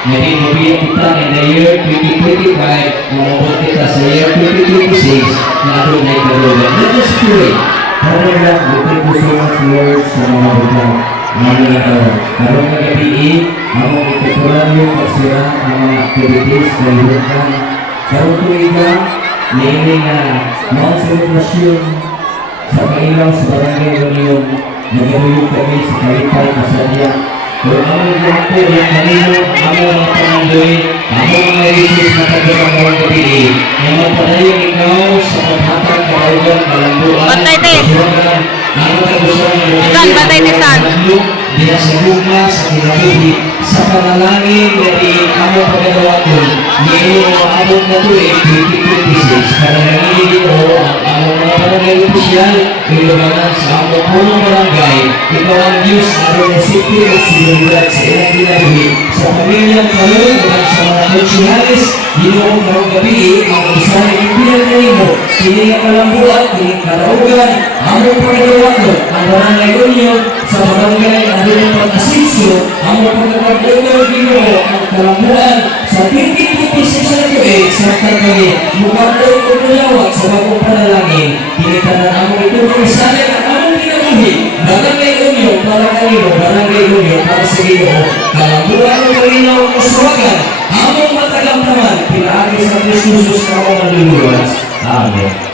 Naging mabiyak kita in the year 2025, umabot kita sa year 2026, na doon ay kalugan. Let us pray. Para lang, thank you so much, Lord, sa mga butang. Mga karong kagabi, ang mga ituturan yung pagsira ang mga activities na ilukan. Karong tuwiga, nini na mga selebrasyon sa kailang sa barangay Union, nagawin kami sa Kalipay, Kasadya. Kung ang mga po yung kanino, ang mga pangandoy, ang mga isis na kagalang karong gabi, ang magpadayon ikaw sa paghatag kaugan, kalambuan, kasuwagan, ang kagustuhan ng San, batay ni San. Diya sa bunga, sa kinabuhi, sa panalangin, dari amo pagkagawa ko, niyo maabot na ito 2026. Panalangin ito, ang among mga barangay opisyal, iluganan sa among punong barangay, ikaw ang Diyos na rin na sipi at sinulad sa ilang kinabuhi, sa pamilyang kalong, at sa mga konsyales, ginoong karong gabi, ang usahan ng pinagay mo, kining kalambuan, kining karaugan, among pagkagawa ko, ang barangay Union, sa barangay ang bilang pag-asisyo, ang pagkakagulong Ginoo, ang kalambuan sa 2026 na tuig sa kagami, mukhang daw kumulawat sa bagong panalangin, tinitanan among itulong sana at among kinabuhi, barangay Union, para kanino, barangay Union, para sa Ginoo, kalambuan ng Panginoon ang kasuwagan, among matagamtaman, pinaagi sa Kristo Jesus na among maluluwas. Amen.